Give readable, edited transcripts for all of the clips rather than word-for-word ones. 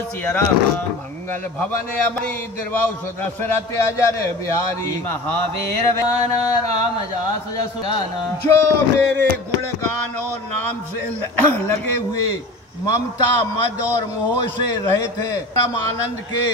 सिया राम मंगल भवन अमरी दिर्वाउ सुदशरथ अजर बिहारी महावीर व्याना राम जास जसु गाना। जो मेरे गुणगान और नाम से लगे हुए ममता मद और मोह से रहे थे, परम आनंद के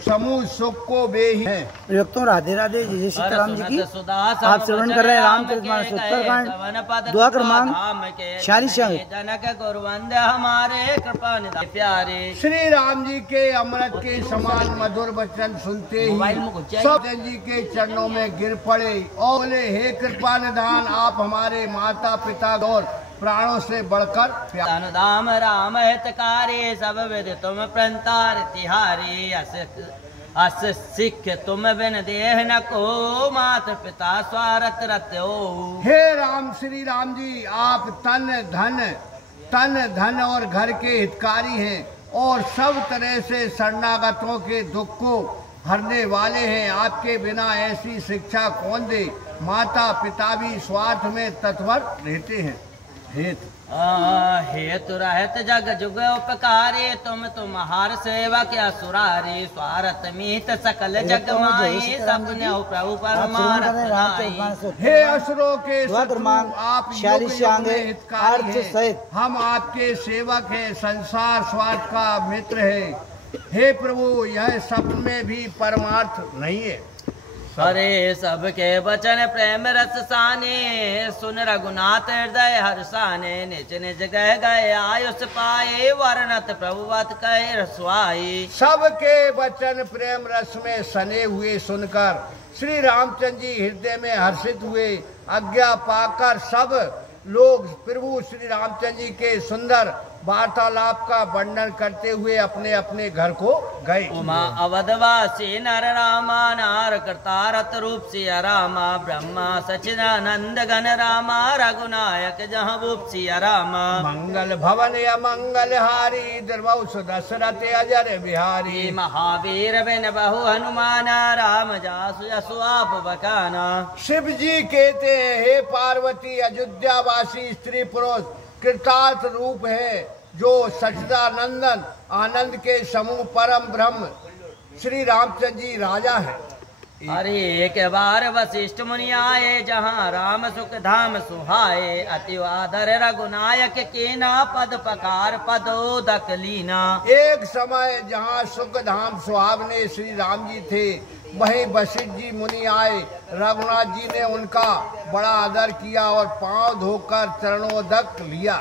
समूह सुख को वे ही है। प्रयोक्तों राधे राधे। जय सीताराम जी की आप श्रवण कर रहे हैं रामचरितमानस उत्तरकांड दुआ क्रमांक 46। जनक गुरुवंद हमारे कृपा निधान प्यारे। श्री राम जी के अमृत के समान मधुर वचन सुनते ही सब जी के चरणों में गिर पड़े और बोले, हे कृपा निधान, आप हमारे माता पिता और प्राणों से बढ़कर दाम राम हितकारी सब विद तुम प्रंतार तिहारी। अस सिख तुम बिन देह न को मात पिता स्वारथ रत हो। हे राम, श्री राम जी आप तन धन और घर के हितकारी हैं और सब तरह से शरणागतों के दुख को हरने वाले हैं। आपके बिना ऐसी शिक्षा कौन दे। माता पिता भी स्वार्थ में तत्पर रहते हैं। हेतु रहत जग जुग उपकारी तुम हर सेवा क्या सुरारी। स्वार्थ मीत सकल जग माई सपने प्रभु परमारथ। हे असुरों के आप हितकारी हैं, हम आपके सेवक हैं, संसार स्वार्थ का मित्र है। हे प्रभु, यह सपने में भी परमार्थ नहीं है। हरे सबके वचन प्रेम रस साने सुन रघुनाथ हृदय हर्षाने। निज निज गह गए आयुष पाए वर्णत प्रभुवत कहे रसवाई। सबके वचन प्रेम रस में सने हुए सुनकर श्री रामचंद्र जी हृदय में हर्षित हुए। आज्ञा पाकर सब लोग प्रभु श्री रामचंद्र जी के सुंदर वार्तालाप का वर्णन करते हुए अपने अपने घर को गए। उमा अवधवासी नर रामा नार करतारत रूप सिया रामा। ब्रह्मा सचिदानंद घन रामा रघुनायक जहाँ रूप सिया रामा। मंगल भवन अमंगल हारी दिर्वाउ सुदशरथ अजर बिहारी। महावीर बिन बहु हनुमान राम जासु जसु आप बकाना। शिव जी कहते हैं, हे पार्वती, अयोध्यावासी स्त्री पुरुष कृतार्थ रूप है जो सच्चिदानंदन आनंद के समूह परम ब्रह्म श्री रामचंद्र जी राजा है। अरे एक बार वशिष्ठ मुनि आए जहाँ राम सुख धाम सुहाए। अति आदर रघुनायक के ना पद पकार पदोदक लीना। एक समय जहाँ सुख धाम सुहावने श्री राम जी थे, वहीं वशिष्ठ जी मुनि आए। रघुनाथ जी ने उनका बड़ा आदर किया और पांव धोकर चरणोदक लिया।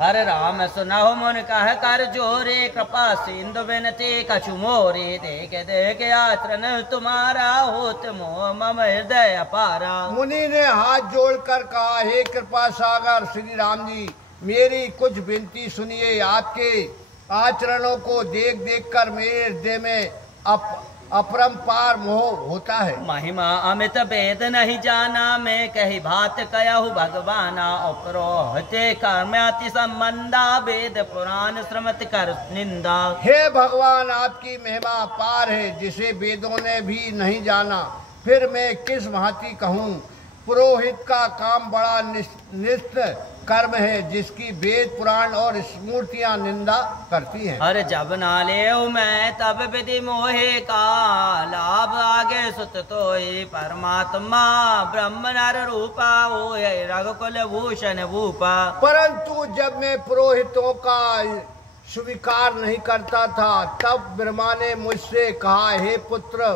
हरे राम सुनहु मुन कह कर जोरे कृपा सिंधु बिनती कछु मोरे। देख देख आचरण तुम्हारा होत मोह मम हृदय अपारा। मुनि ने हाथ जोड़कर कहा, हे कृपा सागर श्री राम जी, मेरी कुछ विनती सुनिए। आपके आचरणों को देख देख कर मेरे हृदय में अपरंपार मोह होता है। महिमा अमित वेद नहीं जाना, मैं कही बात कहु भगवाना। उपरोहते कर्म्याति संबंधा वेद पुराण श्रमत कर निंदा। हे भगवान, आपकी महिमा पार है जिसे वेदों ने भी नहीं जाना। फिर मैं किस भांति कहूँ। पुरोहित का काम बड़ा निष्ठ कर्म है जिसकी वेद पुराण और स्मृतियां निंदा करती हैं। हर जब नाले मैं तब विधि मोहे का लाभ आगे सुत तोहि। परमात्मा ब्रह्म नर रूपा हो रघुकुल भूषण भूपा। परंतु जब मैं पुरोहितों का स्वीकार नहीं करता था, तब ब्रह्मा ने मुझसे कहा, हे पुत्र,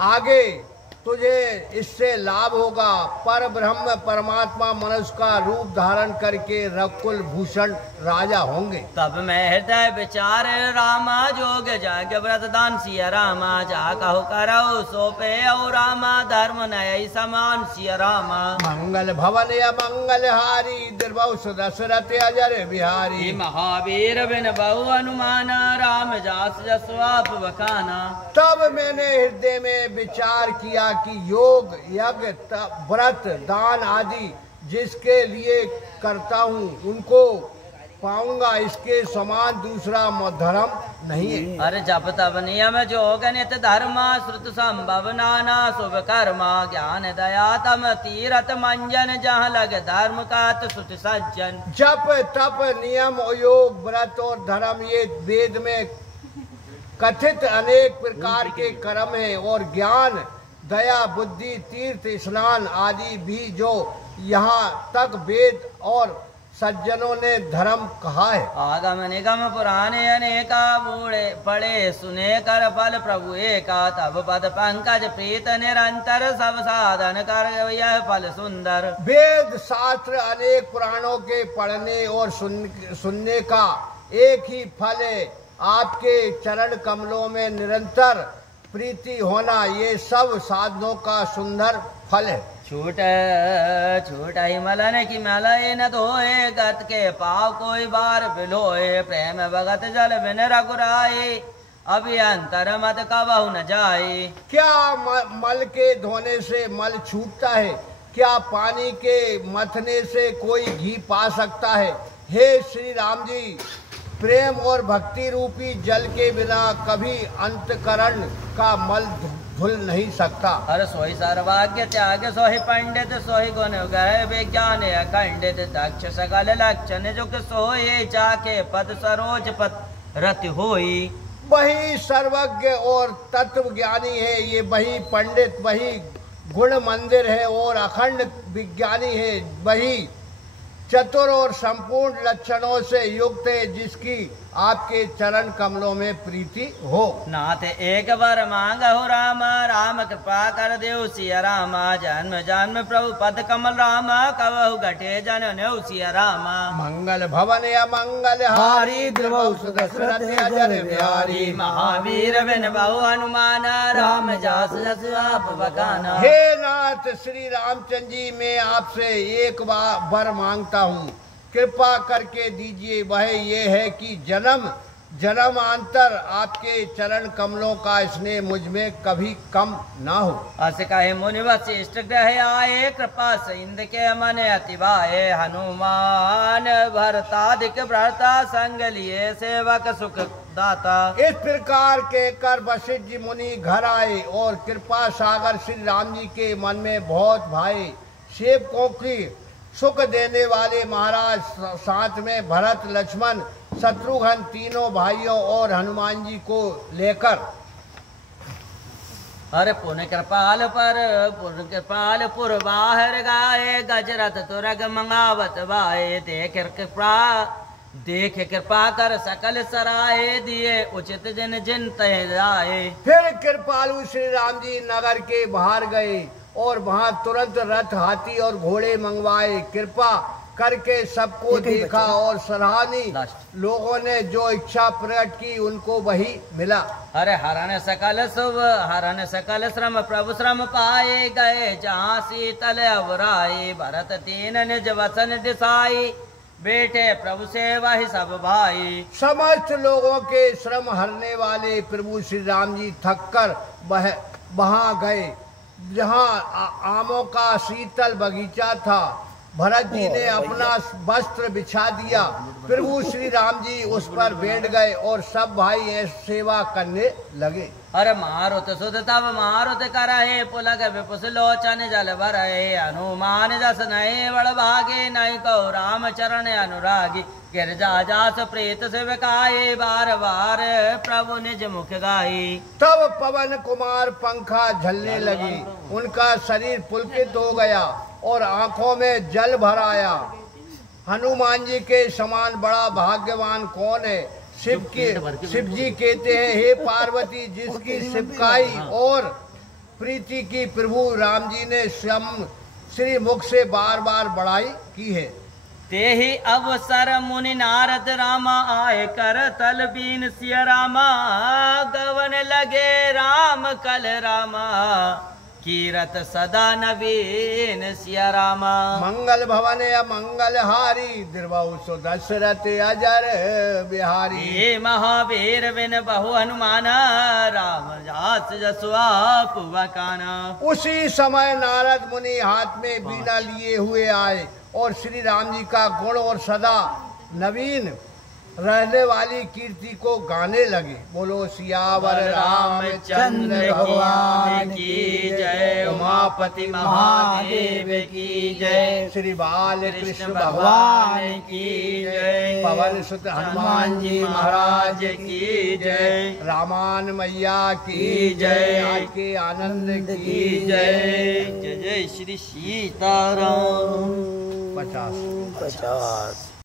आगे तुझे इससे लाभ होगा। पर ब्रह्म परमात्मा मनुष्य का रूप धारण करके रघुकुल भूषण राजा होंगे। तब मैं हृदय विचार रामा जोग जाग व्रत दान सिया रामा। जा कहु करौ सोपे और रामा धर्म नय समान सिया रामा। मंगल भवन अमंगल हारी दिर्वाउ सुदशरथ अजर बिहारी। महावीर बिन बहु हनुमान राम जास जसु आप बखाना। तब मैंने हृदय में विचार किया कि योग यज्ञ व्रत दान आदि जिसके लिए करता हूँ उनको पाऊंगा, इसके समान दूसरा धर्म नहीं है। अरे जब तब नियम जोग नित धर्मा श्रुत संभव नाना शुभ कर्मा। ज्ञान दया तम तीरथ मंजन जहाँ लग धर्म का सुत सज्जन। जप तप नियम योग व्रत और धर्म ये वेद में कथित अनेक प्रकार के कर्म है और ज्ञान, दया, बुद्धि, तीर्थ, स्नान आदि भी जो यहाँ तक वेद और सज्जनों ने धर्म कहा है। आगम निगम पुराने अनेका बूढ़े पढ़े सुने कर फल प्रभु एका, तब पद पंकज प्रीत निरंतर सब साधन कर यह फल सुंदर। वेद शास्त्र अनेक पुराणों के पढ़ने और सुनने का एक ही फल है, आपके चरण कमलों में निरंतर प्रीति होना, ये सब साधनों का सुंदर फल है। छूट छूट ही मलन की मलय न धोए, गत के पाव कोई बार बिलोए, प्रेम भगत जल बिन रघुराए, अभियंतर मत कबहु न जाए। क्या मल के धोने से मल छूटता है? क्या पानी के मथने से कोई घी पा सकता है? हे श्री राम जी, प्रेम और भक्ति रूपी जल के बिना कभी अंतकरण का मल धुल नहीं सकता। हर सोई सर्वाग्य त्याग सोहि पंडित, सोहि गुण गए विज्ञान अखंडित, दक्ष सकल लक्षण जुग सोए, चाके पद सरोज पद रति होई। वही सर्वज्ञ और तत्व ज्ञानी है, ये वही पंडित, वही गुण मंदिर है और अखंड विज्ञानी है, वही चतुर और संपूर्ण लक्षणों से युक्त है, जिसकी आपके चरण कमलों में प्रीति हो। नाथ एक बार मांग हो राम, राम कृपा कर देव सिया राम, जन्म जन्म प्रभु पद कमल राम, कबहु घटे जन नेउ सिया राम। मंगल भवन या मंगल हारी, द्रवहु सुदशरथ अजर बिहारी, महावीर बिन बहु हनुमान, राम जास जस आप बखाना। हे नाथ श्री रामचंद्र जी, मैं आपसे एक बार मांगता हूँ, कृपा करके दीजिए। वह ये है कि जन्म जन्मांतर आपके चरण कमलों का स्नेह मुझ में कभी कम ना हो। अस कहे मुनि वशिष्ठ ग्रह आए, कृपा सिंध के मन अतिवाए, हनुमान भरतादिक भरता, संग लिए सेवक सुख दाता। इस प्रकार के कर वशिष्ठ जी मुनि घर आए और कृपा सागर श्री राम जी के मन में बहुत भाई, सेवकों की सुख देने वाले महाराज, साथ में भरत, लक्ष्मण, शत्रुघ्न तीनों भाइयों और हनुमान जी को लेकर। अरे पुण्य कृपाल पुर बाहर गाए, गजरथ तुरग मंगावत बाए, देख कृपा कर सकल सराय, दिए उचित जिन जिन तय जाए। फिर कृपालु श्री राम जी नगर के बाहर गए और वहां तुरंत रथ, हाथी और घोड़े मंगवाए। कृपा करके सबको देखा और सराहनीय लोगों ने जो इच्छा प्रकट की उनको वही मिला। अरे हरण सकल श्रम प्रभु श्रम पाए, गए जहाँ शीतल अवराई, भरत तीन निज वसन दिसाई, बेटे प्रभु सेवा ही सब भाई। समस्त लोगों के श्रम हरने वाले प्रभु श्री राम जी थक कर वहां गए जहाँ आमों का शीतल बगीचा था। भरत जी ने अपना वस्त्र बिछा दिया, प्रभु श्री राम जी उस पर बैठ गए और सब भाई सेवा करने लगे। अरे मारुत सुध तब मारुत करहे, पुलक विपुस लोचन जल भरहे, हनुमान जस नहीं बड़ भागे, नहीं कहो राम चरण अनुरागी, गिरजा जास प्रेत सेवकाए, बार बार प्रभु निज मुख गाई। तब पवन कुमार पंखा झलने लगी, उनका शरीर पुलकित हो गया और आंखों में जल भर आया। हनुमान जी के समान बड़ा भाग्यवान कौन है? शिव जी कहते हैं, हे पार्वती, जिसकी शिवकाई और प्रीति की प्रभु राम जी ने श्री मुख से बार बार बड़ाई की है। ते ही अवसर मुनि नारद रामा, आए कर तल बीन सिया रामा, गवन लगे राम कल रामा, कीरत सदा नवीन सिया रामा। मंगल भवन या मंगल हारी, द्रवहु सुदशरथ अजर बिहारी, ये महावीर बिन बहु हनुमाना, राम जास जसु आप बखाना। उसी समय नारद मुनि हाथ में बीना लिए हुए आए और श्री राम जी का गुण और सदा नवीन रहने वाली कीर्ति को गाने लगे। बोलो सियावर रामचंद्र भगवान की जय, उमापति महादेव की जय, श्री बाल कृष्ण भगवान की जय, पवन सुत हनुमान जी महाराज की जय, रामान मैया की जय, आके आनंद की जय। जय जय श्री सीताराम। 50